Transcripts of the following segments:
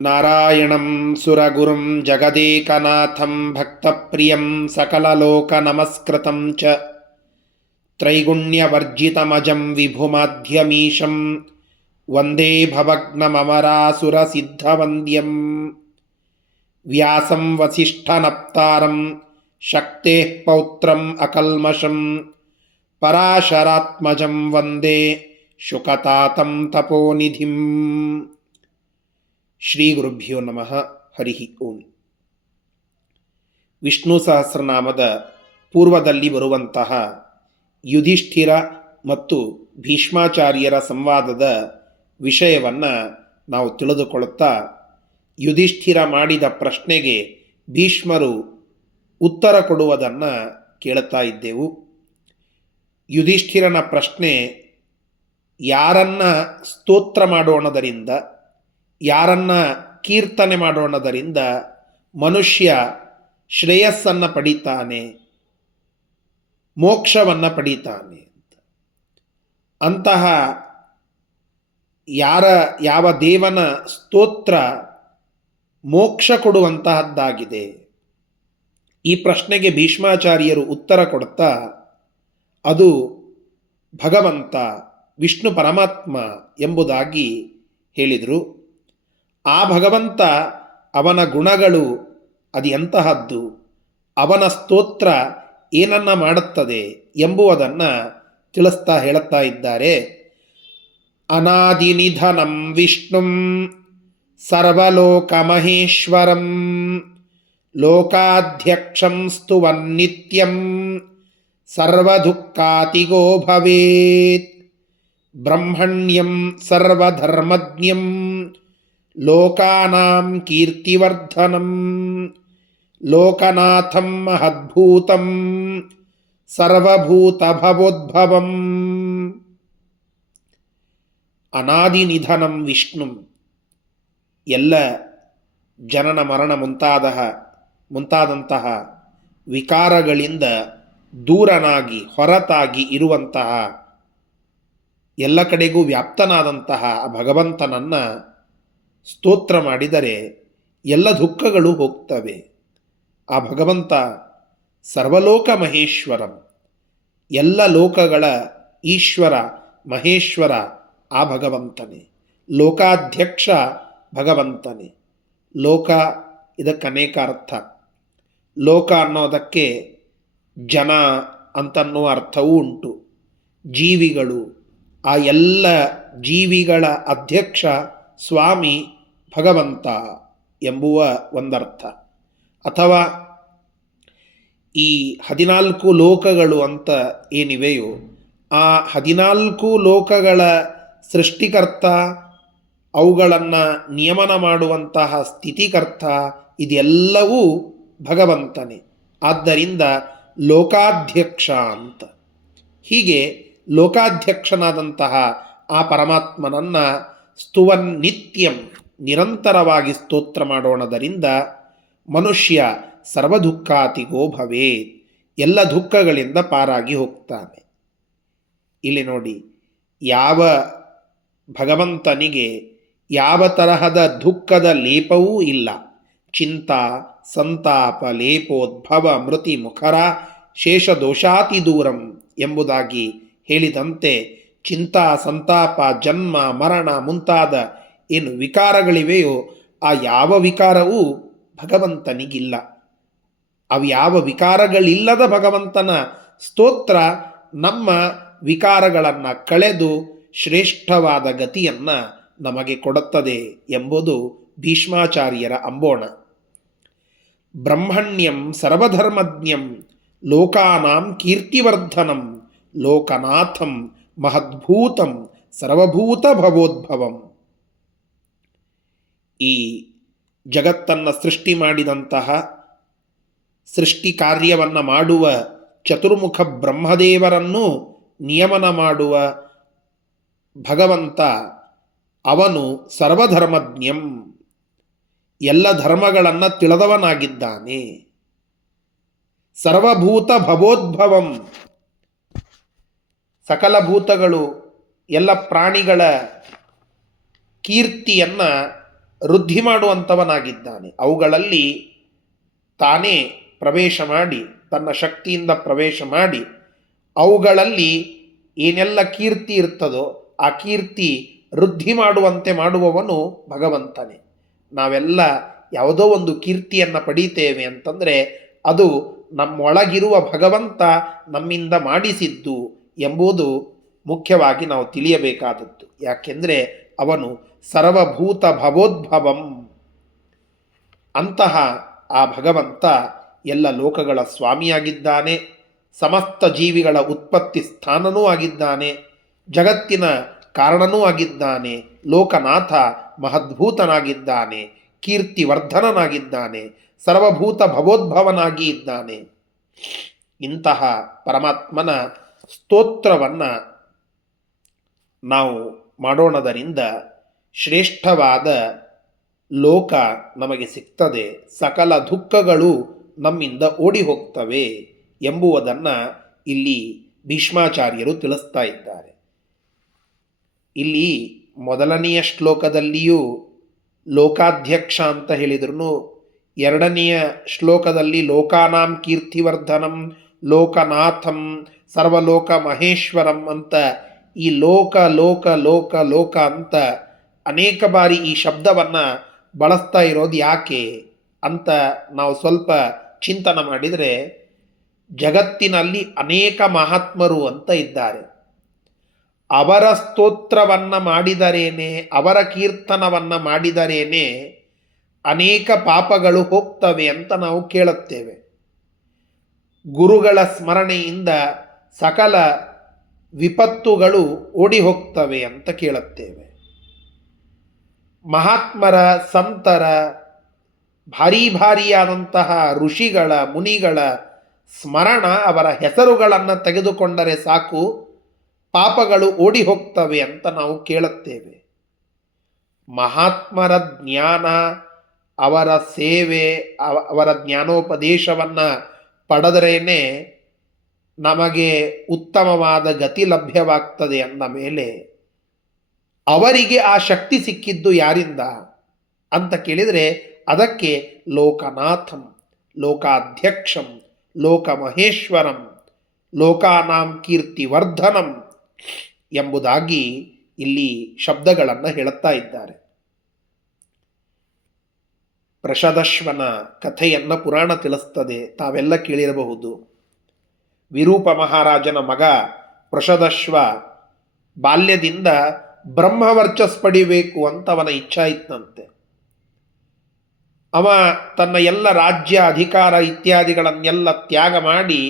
ನಾರಾಯಣಂ ಸುರಗುರುಂ ಜಗದೇಕನಾಥಂ ಭಕ್ತಪ್ರಿಯಂ ಸಕಲಲೋಕನಮಸ್ಕೃತಂ ಚ ತ್ರೈಗುಣ್ಯವರ್ಜಿತಮಜಂ ವಿಭುಮಾಧ್ಯಮೀಶಂ ವಂದೇ ಭವಗ್ನಮರಾಸುರಸಿದ್ಧವಂದ್ಯಂ ವ್ಯಾಸಂ ವಸಿಷ್ಠನಪ್ತಾರಂ ಶಕ್ತೇಃ ಪೌತ್ರಂ ಅಕಲ್ಮಷಂ ಪರಾಶರಾತ್ಮಜಂ ವಂದೇ ಶುಕತಾತಂ ತಪೋನಿಧಿಂ. ಶ್ರೀ ಗುರುಭ್ಯೋ ನಮಃ. ಹರಿ ಓಂ. ವಿಷ್ಣು ಸಹಸ್ರನಾಮದ ಪೂರ್ವದಲ್ಲಿ ಬರುವಂತಹ ಯುಧಿಷ್ಠಿರ ಮತ್ತು ಭೀಷ್ಮಾಚಾರ್ಯರ ಸಂವಾದದ ವಿಷಯವನ್ನು ನಾವು ತಿಳಿದುಕೊಳ್ಳುತ್ತಾ, ಯುಧಿಷ್ಠಿರ ಮಾಡಿದ ಪ್ರಶ್ನೆಗೆ ಭೀಷ್ಮರು ಉತ್ತರ ಕೊಡುವುದನ್ನು ಕೇಳುತ್ತಾ ಇದ್ದೆವು. ಯುಧಿಷ್ಠಿರನ ಪ್ರಶ್ನೆ, ಯಾರನ್ನ ಸ್ತೋತ್ರ ಮಾಡೋಣದರಿಂದ, ಯಾರನ್ನ ಕೀರ್ತನೆ ಮಾಡೋಣದರಿಂದ ಮನುಷ್ಯ ಶ್ರೇಯಸ್ಸನ್ನು ಪಡಿತಾನೆ, ಮೋಕ್ಷವನ್ನು ಪಡಿತಾನೆ ಅಂತ. ಅಂತಹ ಯಾವ ದೇವನ ಸ್ತೋತ್ರ ಮೋಕ್ಷ ಕೊಡುವಂತಹದ್ದಾಗಿದೆ? ಈ ಪ್ರಶ್ನೆಗೆ ಭೀಷ್ಮಾಚಾರ್ಯರು ಉತ್ತರ ಕೊಡ್ತಾ, ಅದು ಭಗವಂತ ವಿಷ್ಣು ಪರಮಾತ್ಮ ಎಂಬುದಾಗಿ ಹೇಳಿದರು. ಆ ಭಗವಂತ, ಅವನ ಗುಣಗಳು ಅದು ಎಂತಹದ್ದು, ಅವನ ಸ್ತೋತ್ರ ಏನನ್ನ ಮಾಡುತ್ತದೆ ಎಂಬುವುದನ್ನು ತಿಳಿಸ್ತಾ ಹೇಳುತ್ತಾ ಇದ್ದಾರೆ. ಅನಾದಿನಿಧನಂ ವಿಷ್ಣುಂ ಸರ್ವಲೋಕಮಹೇಶ್ವರಂ ಲೋಕಾಧ್ಯಕ್ಷಂ ಸ್ತುವನ್ನಿತ್ಯಂ ಸರ್ವದುಃಖಾತಿಗೋ ಭವೇತ್ ಬ್ರಹ್ಮಣ್ಯಂ ಸರ್ವಧರ್ಮಜ್ಞಂ ಲೋಕಾನಾಂ ಕೀರ್ತಿವರ್ಧನಂ ಲೋಕನಾಥಂ ಮಹದ್ಭೂತಂ ಸರ್ವಭೂತಭವೋದ್ಭವಂ. ಅನಾದಿನಿಧನಂ ವಿಷ್ಣುಂ, ಎಲ್ಲ ಜನನ ಮರಣ ಮುಂತಾದಂತಹ ವಿಕಾರಗಳಿಂದ ದೂರನಾಗಿ ಹೊರತಾಗಿ ಇರುವಂತಹ, ಎಲ್ಲ ಕಡೆಗೂ ವ್ಯಾಪ್ತನಾದಂತಹ ಭಗವಂತನನ್ನು ಸ್ತೋತ್ರ ಮಾಡಿದರೆ ಎಲ್ಲ ದುಃಖಗಳು ಹೋಗ್ತವೆ. ಆ ಭಗವಂತ ಸರ್ವಲೋಕ ಮಹೇಶ್ವರಂ, ಎಲ್ಲ ಲೋಕಗಳ ಈಶ್ವರ ಮಹೇಶ್ವರ ಆ ಭಗವಂತನೇ. ಲೋಕಾಧ್ಯಕ್ಷ ಭಗವಂತನೇ. ಲೋಕ ಇದಕ್ಕೆ ಅನೇಕ ಅರ್ಥ. ಲೋಕ ಅನ್ನೋದಕ್ಕೆ ಜನ ಅಂತನ್ನುವ ಅರ್ಥವೂ ಉಂಟು. ಜೀವಿಗಳು, ಆ ಎಲ್ಲ ಜೀವಿಗಳ ಅಧ್ಯಕ್ಷ ಸ್ವಾಮಿ ಭಗವಂತ ಎಂಬುವ ಒಂದರ್ಥ. ಅಥವಾ ಈ 14 ಲೋಕಗಳು ಅಂತ ಏನಿವೆಯೋ, ಆ 14 ಲೋಕಗಳ ಸೃಷ್ಟಿಕರ್ತ, ಅವುಗಳನ್ನು ನಿಯಮನ ಮಾಡುವಂತಹ ಸ್ಥಿತಿಕರ್ತ, ಇದೆಲ್ಲವೂ ಭಗವಂತನೇ. ಆದ್ದರಿಂದ ಲೋಕಾಧ್ಯಕ್ಷ ಅಂತ. ಹೀಗೆ ಲೋಕಾಧ್ಯಕ್ಷನಾದಂತಹ ಆ ಪರಮಾತ್ಮನನ್ನು ಸ್ತುವನ್ ನಿತ್ಯಂ, ನಿರಂತರವಾಗಿ ಸ್ತೋತ್ರ ಮಾಡೋಣದರಿಂದ ಮನುಷ್ಯ ಸರ್ವದುಃಖಾತಿಗೋ ಭವೇತ್, ಎಲ್ಲ ದುಃಖಗಳಿಂದ ಪಾರಾಗಿ ಹೋಗ್ತಾನೆ. ಇಲ್ಲಿ ನೋಡಿ, ಯಾವ ಭಗವಂತನಿಗೆ ಯಾವ ತರಹದ ದುಃಖದ ಲೇಪವೂ ಇಲ್ಲ. ಚಿಂತಾ ಸಂತಾಪ ಲೇಪೋದ್ಭವ ಮೃತಿ ಮುಖರ ಶೇಷ ದೋಷಾತಿ ದೂರಂ ಎಂಬುದಾಗಿ ಹೇಳಿದಂತೆ, ಚಿಂತಾ ಸಂತಾಪ ಜನ್ಮ ಮರಣ ಮುಂತಾದ ಏನು ವಿಕಾರಗಳಿವೆಯೋ, ಆ ಯಾವ ವಿಕಾರವೂ ಭಗವಂತನಿಗಿಲ್ಲ. ಅವು ಯಾವ ವಿಕಾರಗಳಿಲ್ಲದ ಭಗವಂತನ ಸ್ತೋತ್ರ ನಮ್ಮ ವಿಕಾರಗಳನ್ನು ಕಳೆದು ಶ್ರೇಷ್ಠವಾದ ಗತಿಯನ್ನು ನಮಗೆ ಕೊಡುತ್ತದೆ ಎಂಬುದು ಭೀಷ್ಮಾಚಾರ್ಯರ ಅಂಬೋಣ. ಬ್ರಹ್ಮಣ್ಯಂ ಸರ್ವಧರ್ಮಜ್ಞಂ ಲೋಕಾನಾಂ ಕೀರ್ತಿವರ್ಧನಂ ಲೋಕನಾಥಂ ಮಹದ್ಭೂತಂ ಸರ್ವಭೂತ ಭವೋದ್ಭವಂ. ಈ ಜಗತ್ತನ್ನು ಸೃಷ್ಟಿ ಮಾಡಿದಂತಹ, ಸೃಷ್ಟಿ ಕಾರ್ಯವನ್ನು ಮಾಡುವ ಚತುರ್ಮುಖ ಬ್ರಹ್ಮದೇವರನ್ನು ನಿಯಮನ ಮಾಡುವ ಭಗವಂತ, ಅವನು ಸರ್ವಧರ್ಮಜ್ಞಂ, ಎಲ್ಲ ಧರ್ಮಗಳನ್ನು ತಿಳಿದವನಾಗಿದ್ದಾನೆ. ಸರ್ವಭೂತ ಭವೋದ್ಭವಂ, ಸಕಲ ಭೂತಗಳು ಎಲ್ಲ ಪ್ರಾಣಿಗಳ ಕೀರ್ತಿಯನ್ನು ವೃದ್ಧಿ ಮಾಡುವಂಥವನಾಗಿದ್ದಾನೆ. ಅವುಗಳಲ್ಲಿ ತಾನೇ ಪ್ರವೇಶ ಮಾಡಿ, ತನ್ನ ಶಕ್ತಿಯಿಂದ ಪ್ರವೇಶ ಮಾಡಿ, ಅವುಗಳಲ್ಲಿ ಏನೆಲ್ಲ ಕೀರ್ತಿ ಇರ್ತದೋ ಆ ಕೀರ್ತಿ ವೃದ್ಧಿ ಮಾಡುವಂತೆ ಮಾಡುವವನು ಭಗವಂತನೇ. ನಾವೆಲ್ಲ ಯಾವುದೋ ಒಂದು ಕೀರ್ತಿಯನ್ನು ಪಡೀತೇವೆ ಅಂತಂದರೆ ಅದು ನಮ್ಮೊಳಗಿರುವ ಭಗವಂತ ನಮ್ಮಿಂದ ಮಾಡಿಸಿದ್ದು ಎಂಬುದು ಮುಖ್ಯವಾಗಿ ನಾವು ತಿಳಿಯಬೇಕಾದದ್ದು. ಯಾಕೆಂದರೆ ಅವನು ಸರ್ವಭೂತ ಭವೋದ್ಭವಂ. ಅಂತಹ ಆ ಭಗವಂತ ಎಲ್ಲ ಲೋಕಗಳ ಸ್ವಾಮಿಯಾಗಿದ್ದಾನೆ, ಸಮಸ್ತ ಜೀವಿಗಳ ಉತ್ಪತ್ತಿ ಸ್ಥಾನನೂ ಆಗಿದ್ದಾನೆ, ಜಗತ್ತಿನ ಕಾರಣನೂ ಆಗಿದ್ದಾನೆ, ಲೋಕನಾಥ ಮಹದ್ಭೂತನಾಗಿದ್ದಾನೆ, ಕೀರ್ತಿವರ್ಧನನಾಗಿದ್ದಾನೆ, ಸರ್ವಭೂತ ಭವೋದ್ಭವನಾಗಿ ಇದ್ದಾನೆ. ಇಂತಹ ಪರಮಾತ್ಮನ ಸ್ತೋತ್ರವನ್ನು ನಾವು ಮಾಡೋಣದರಿಂದ ಶ್ರೇಷ್ಠವಾದ ಲೋಕ ನಮಗೆ ಸಿಗ್ತದೆ, ಸಕಲ ದುಃಖಗಳು ನಮ್ಮಿಂದ ಓಡಿ ಹೋಗ್ತವೆ ಎಂಬುವುದನ್ನು ಇಲ್ಲಿ ಭೀಷ್ಮಾಚಾರ್ಯರು ತಿಳಿಸ್ತಾ ಇದ್ದಾರೆ. ಇಲ್ಲಿ ಮೊದಲನೆಯ ಶ್ಲೋಕದಲ್ಲಿಯೂ ಲೋಕಾಧ್ಯಕ್ಷ ಅಂತ ಹೇಳಿದ್ರು, ಎರಡನೆಯ ಶ್ಲೋಕದಲ್ಲಿ ಲೋಕಾನಾಂ ಕೀರ್ತಿವರ್ಧನಂ ಲೋಕನಾಥಂ ಸರ್ವಲೋಕ ಮಹೇಶ್ವರಂ ಅಂತ ಈ ಲೋಕ ಲೋಕ ಲೋಕ ಲೋಕ ಅಂತ ಅನೇಕ ಬಾರಿ ಈ ಶಬ್ದವನ್ನು ಬಳಸ್ತಾ ಇರೋದು ಯಾಕೆ ಅಂತ ನಾವು ಸ್ವಲ್ಪ ಚಿಂತನೆ ಮಾಡಿದರೆ, ಜಗತ್ತಿನಲ್ಲಿ ಅನೇಕ ಮಹಾತ್ಮರು ಅಂತ ಇದ್ದಾರೆ. ಅವರ ಸ್ತೋತ್ರವನ್ನು ಮಾಡಿದರೇನೆ, ಅವರ ಕೀರ್ತನವನ್ನು ಮಾಡಿದರೇನೆ ಅನೇಕ ಪಾಪಗಳು ಹೋಗ್ತವೆ ಅಂತ ನಾವು ಕೇಳುತ್ತೇವೆ. ಗುರುಗಳ ಸ್ಮರಣೆಯಿಂದ ಸಕಲ ವಿಪತ್ತುಗಳು ಓಡಿ ಹೋಗ್ತವೆ ಅಂತ ಕೇಳುತ್ತೇವೆ. ಮಹಾತ್ಮರ, ಸಂತರ, ಭಾರೀ ಭಾರಿಯಾದಂತಹ ಋಷಿಗಳ, ಮುನಿಗಳ ಸ್ಮರಣ, ಅವರ ಹೆಸರುಗಳನ್ನು ತೆಗೆದುಕೊಂಡರೆ ಸಾಕು ಪಾಪಗಳು ಓಡಿ ಹೋಗ್ತವೆ ಅಂತ ನಾವು ಕೇಳುತ್ತೇವೆ. ಮಹಾತ್ಮರ ಜ್ಞಾನ, ಅವರ ಸೇವೆ, ಅವರ ಜ್ಞಾನೋಪದೇಶವನ್ನು ಪಡೆದರೇನೆ ನಮಗೆ ಉತ್ತಮವಾದ ಗತಿ ಲಭ್ಯವಾಗ್ತದೆ ಅಂದ ಮೇಲೆ ಅವರಿಗೆ ಆ ಶಕ್ತಿ ಸಿಕ್ಕಿದ್ದು ಯಾರಿಂದ ಅಂತ ಕೇಳಿದರೆ ಅದಕ್ಕೆ ಲೋಕನಾಥಂ, ಲೋಕಾಧ್ಯಕ್ಷಂ, ಲೋಕಮಹೇಶ್ವರಂ, ಲೋಕಾನಾಂ ಕೀರ್ತಿವರ್ಧನಂ ಎಂಬುದಾಗಿ ಇಲ್ಲಿ ಶಬ್ದಗಳನ್ನು ಹೇಳುತ್ತಾ ಇದ್ದಾರೆ. ಪ್ರಷದಶ್ವನ ಕಥೆಯನ್ನು ಪುರಾಣ ತಿಳಿಸ್ತದೆ, ತಾವೆಲ್ಲ ಕೇಳಿರಬಹುದು. ವಿರೂಪ ಮಹಾರಾಜನ ಮಗ ಪ್ರಷದಶ್ವ ಬಾಲ್ಯದಿಂದ ಬ್ರಹ್ಮವರ್ಚಸ್ ಪಡಿಬೇಕು ಅಂತ ಅವನ ಇಚ್ಛಾ ಇತ್ತಂತೆ. ಅವ ತನ್ನ ಎಲ್ಲ ರಾಜ್ಯ ಅಧಿಕಾರ ಇತ್ಯಾದಿಗಳನ್ನೆಲ್ಲ ತ್ಯಾಗ ಮಾಡಿ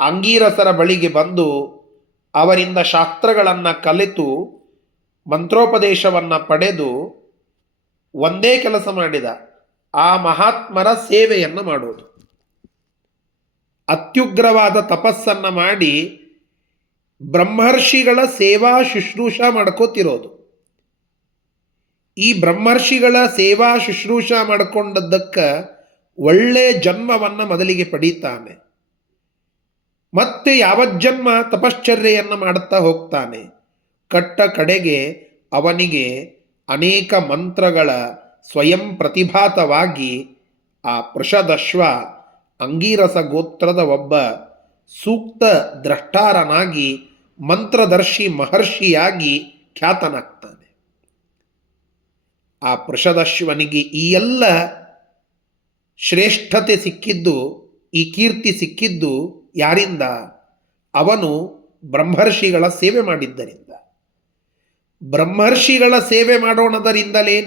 ಅಂಗೀರಸರ ಬಳಿಗೆ ಬಂದು ಅವರಿಂದ ಶಾಸ್ತ್ರಗಳನ್ನು ಕಲಿತು ಮಂತ್ರೋಪದೇಶವನ್ನು ಪಡೆದು ಒಂದೇ ಕೆಲಸ ಮಾಡಿದ, ಆ ಮಹಾತ್ಮರ ಸೇವೆಯನ್ನು ಮಾಡೋದು. ಅತ್ಯುಗ್ರವಾದ ತಪಸ್ಸನ್ನು ಮಾಡಿ ಬ್ರಹ್ಮರ್ಷಿಗಳ ಸೇವಾ ಶುಶ್ರೂಷ ಮಾಡ್ಕೋತಿರೋದು. ಈ ಬ್ರಹ್ಮರ್ಷಿಗಳ ಸೇವಾ ಶುಶ್ರೂಷ ಮಾಡಿಕೊಂಡದ್ದಕ್ಕೆ ಒಳ್ಳೆಯ ಜನ್ಮವನ್ನು ಮೊದಲಿಗೆ ಪಡೀತಾನೆ. ಮತ್ತೆ ಯಾವಜ್ಜನ್ಮ ತಪಶ್ಚರ್ಯೆಯನ್ನು ಮಾಡುತ್ತಾ ಹೋಗ್ತಾನೆ. ಕಟ್ಟ ಕಡೆಗೆ ಅವನಿಗೆ ಅನೇಕ ಮಂತ್ರಗಳ ಸ್ವಯಂ ಪ್ರತಿಭಾತವಾಗಿ ಆ ಪೃಷದಶ್ವ ಅಂಗೀರಸ ಗೋತ್ರದ ಒಬ್ಬ ಸೂಕ್ತ ದ್ರಷ್ಟಾರನಾಗಿ ಮಂತ್ರದರ್ಶಿ ಮಹರ್ಷಿಯಾಗಿ ಖ್ಯಾತನಾಗ್ತಾನೆ. ಆ ಪೃಷದಶ್ವನಿಗೆ ಈ ಎಲ್ಲ ಶ್ರೇಷ್ಠತೆ ಸಿಕ್ಕಿದ್ದು, ಈ ಕೀರ್ತಿ ಸಿಕ್ಕಿದ್ದು ಯಾರಿಂದ? ಅವನು ಬ್ರಹ್ಮರ್ಷಿಗಳ ಸೇವೆ ಮಾಡಿದ್ದರಿಂದ. ಬ್ರಹ್ಮರ್ಷಿಗಳ ಸೇವೆ ಮಾಡೋಣದರಿಂದಲೇ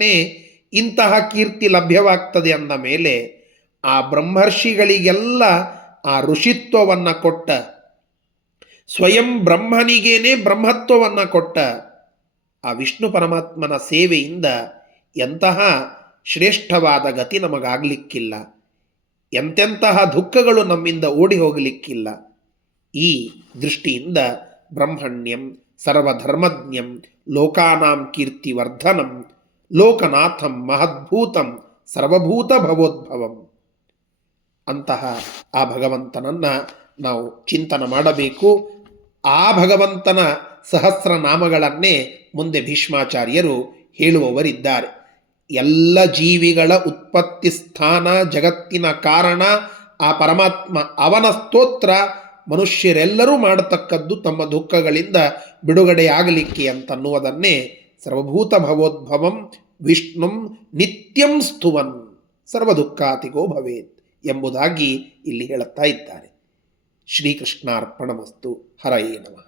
ಇಂತಹ ಕೀರ್ತಿ ಲಭ್ಯವಾಗ್ತದೆ ಅಂದ ಮೇಲೆ ಆ ಬ್ರಹ್ಮರ್ಷಿಗಳಿಗೆಲ್ಲ ಆ ಋಷಿತ್ವವನ್ನು ಕೊಟ್ಟ, ಸ್ವಯಂ ಬ್ರಹ್ಮನಿಗೇನೆ ಬ್ರಹ್ಮತ್ವವನ್ನು ಕೊಟ್ಟ ಆ ವಿಷ್ಣು ಪರಮಾತ್ಮನ ಸೇವೆಯಿಂದ ಎಂತಹ ಶ್ರೇಷ್ಠವಾದ ಗತಿ ನಮಗಾಗಲಿಕ್ಕಿಲ್ಲ, ಎಂತೆಂತಹ ದುಃಖಗಳು ನಮ್ಮಿಂದ ಓಡಿ ಹೋಗಲಿಕ್ಕಿಲ್ಲ. ಈ ದೃಷ್ಟಿಯಿಂದ ಬ್ರಹ್ಮಣ್ಯಂ ಸರ್ವಧರ್ಮಜ್ಞಂ ಲೋಕಾನಾಂ ಕೀರ್ತಿವರ್ಧನಂ ಲೋಕನಾಥಂ ಮಹದ್ಭೂತಂ ಸರ್ವಭೂತ ಭವೋದ್ಭವಂ ಅಂತಹ ಆ ಭಗವಂತನನ್ನು ನಾವು ಚಿಂತನೆ ಮಾಡಬೇಕು. ಆ ಭಗವಂತನ ಸಹಸ್ರನಾಮಗಳನ್ನೇ ಮುಂದೆ ಭೀಷ್ಮಾಚಾರ್ಯರು ಹೇಳುವವರಿದ್ದಾರೆ. ಎಲ್ಲ ಜೀವಿಗಳ ಉತ್ಪತ್ತಿ ಸ್ಥಾನ, ಜಗತ್ತಿನ ಕಾರಣ ಆ ಪರಮಾತ್ಮ. ಅವನ ಸ್ತೋತ್ರ ಮನುಷ್ಯರೆಲ್ಲರೂ ಮಾಡತಕ್ಕದ್ದು ತಮ್ಮ ದುಃಖಗಳಿಂದ ಬಿಡುಗಡೆಯಾಗಲಿಕ್ಕೆ ಅಂತನ್ನುವುದನ್ನೇ ಸರ್ವಭೂತ ಭವೋದ್ಭವಂ ವಿಷ್ಣುಂ ನಿತ್ಯಂ ಸ್ತುವನ್ ಸರ್ವ ದುಃಖಾತಿಗೋ ಭವೇತ್ ಎಂಬುದಾಗಿ ಇಲ್ಲಿ ಹೇಳುತ್ತಾ ಇದ್ದಾರೆ. ಶ್ರೀಕೃಷ್ಣಾರ್ಪಣಮಸ್ತು. ಹರಯೇ ನಮಃ.